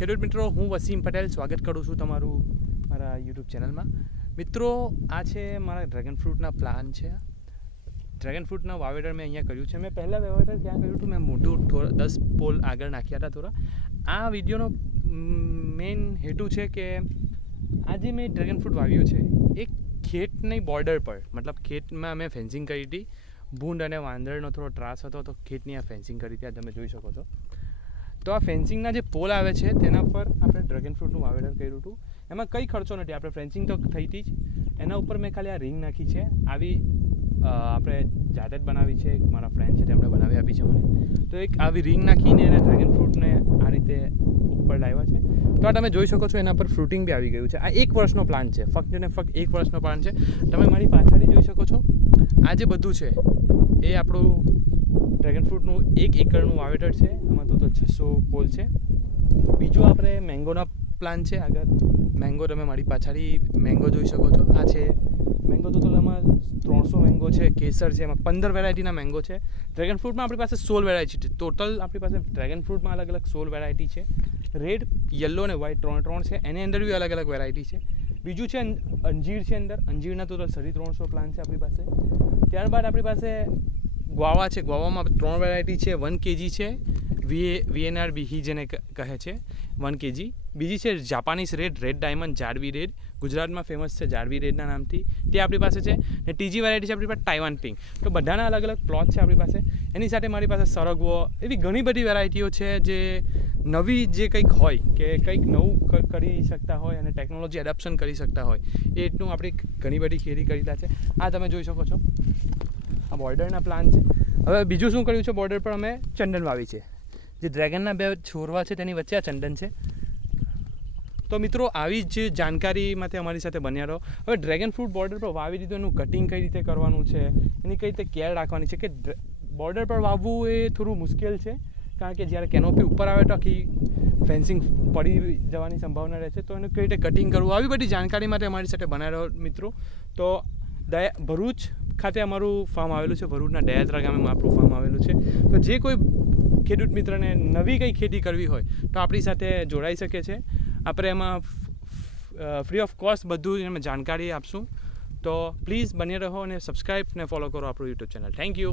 ખેડૂત મિત્રો, હું વસીમ પટેલ સ્વાગત કરું છું તમારું મારા યુટ્યુબ ચેનલમાં. મિત્રો, આ છે મારા ડ્રેગન ફ્રૂટના પ્લાન છે. ડ્રેગન ફ્રૂટના વાવેતર મેં અહીંયા કર્યું છે. મેં પહેલાં વાવેતર ક્યાં કર્યું હતું? મેં મોટું 10 પોલ આગળ નાખ્યા હતા થોડા. આ વિડીયોનો મેઇન હેતુ છે કે આજે મેં ડ્રેગન ફ્રૂટ વાવ્યું છે એક ખેતની બોર્ડર પર, મતલબ ખેતમાં અમે ફેન્સિંગ કરી હતી. ભૂંડ અને વાંદરનો થોડો ત્રાસ હતો તો ખેતની આ ફેન્સિંગ કરી હતી, આ તમે જોઈ શકો છો. તો આ ફેન્સિંગના જે પોલ આવે છે તેના પર આપણે ડ્રેગન ફ્રૂટનું વાવેતર કર્યું હતું. એમાં કંઈ ખર્ચો નથી, આપણે ફેન્સિંગ તો થઈ હતી જ. એના ઉપર મેં ખાલી આ રિંગ નાખી છે. આવી આપણે જાતે જ બનાવી છે, મારા ફ્રેન્ડ છે તેમણે બનાવી આપી છે મને. તો એક આવી રિંગ નાખીને એને ડ્રેગન ફ્રૂટને આ રીતે ઉપર લાવ્યા છે. તો આ તમે જોઈ શકો છો, એના પર ફ્રૂટિંગ બી આવી ગયું છે. આ 1 વર્ષનો પ્લાન છે, ફક્ત ને ફક્ત 1 વર્ષનો પ્લાન છે. તમે મારી પાછળ જોઈ શકો છો, આ જે બધું છે એ આપણું ડ્રેગન ફ્રૂટનું 1 એકરનું વાવેતર છે. આમાં તો 600 પોલ છે. બીજું આપણે મેંગોના પ્લાન છે આગળ. મેંગો તમે મારી પાછળ મેંગો જોઈ શકો છો. આ છે મેંગો, તો આમાં 300 મેંગો છે. કેસર છે, એમાં 15 વેરાયટીના મેંગો છે. ડ્રેગન ફ્રૂટમાં આપણી પાસે 16 વેરાયટી છે. ટોટલ આપણી પાસે ડ્રેગન ફ્રૂટમાં અલગ અલગ 16 વેરાયટી છે. રેડ, યલો અને વ્હાઇટ ત્રણ છે. એની અંદર બી અલગ અલગ વેરાયટી છે. બીજું છે અંજીર છે. અંદર અંજીરના ટોટલ 350 પ્લાન છે આપણી પાસે. ત્યારબાદ આપણી પાસે ગ્વાવા છે. ગ્વાવામાં 3 વેરાયટી છે. 1 kg છે, VNR બીહી જેને કહે છે, 1 kg. બીજી છે જાપાનીઝ રેડ ડાયમંડ, જાડવી રેડ, ગુજરાતમાં ફેમસ છે જાડવી રેડના નામથી, તે આપણી પાસે છે. ને ત્રીજી વેરાયટી છે આપણી પાસે ટાઇવાન પિંક. તો બધાના અલગ અલગ પ્લોટ છે આપણી પાસે. એની સાથે મારી પાસે સરગવો, એવી ઘણી બધી વેરાયટીઓ છે જે નવી જે કંઈક હોય કે કંઈક નવું કરી શકતા હોય અને ટેકનોલોજી એડપ્શન કરી શકતા હોય એ રીતનું આપણી ઘણી બધી ખેતી કરેલા છે. આ તમે જોઈ શકો છો, આ બોર્ડરના પ્લાન છે. હવે બીજું શું કર્યું છે, બોર્ડર પર અમે ચંદન વાવી છે. જે ડ્રેગનના 2 છોડવા છે તેની વચ્ચે આ ચંદન છે. તો મિત્રો, આવી જ જાણકારી માટે અમારી સાથે બન્યા રહો. હવે ડ્રેગન ફ્રૂટ બોર્ડર પર વાવી દીધું, એનું કટિંગ કઈ રીતે કરવાનું છે, એની કઈ રીતે કેર રાખવાની છે. કે બોર્ડર પર વાવવું એ થોડું મુશ્કેલ છે, કારણ કે જ્યારે કેનોપી ઉપર આવે તો આખી ફેન્સિંગ પડી જવાની સંભાવના રહે છે. તો એનું કઈ રીતે કટિંગ કરવું, આવી બધી જાણકારી માટે અમારી સાથે બન્યા રહો મિત્રો. તો ભરૂચ ખાતે અમારું ફાર્મ આવેલું છે. ભરૂચના દયાત્રા ગામે આપણું ફાર્મ આવેલું છે. તો જે કોઈ ખેડૂત મિત્રને નવી કંઈ ખેતી કરવી હોય તો આપણી સાથે જોડાઈ શકે છે. આપણે એમાં ફ્રી ઓફ કોસ્ટ બધું એમાં જાણકારી આપશું. તો પ્લીઝ બને રહો અને સબસ્ક્રાઈબ ને ફોલો કરો આપણું યુટ્યુબ ચેનલ. Thank you.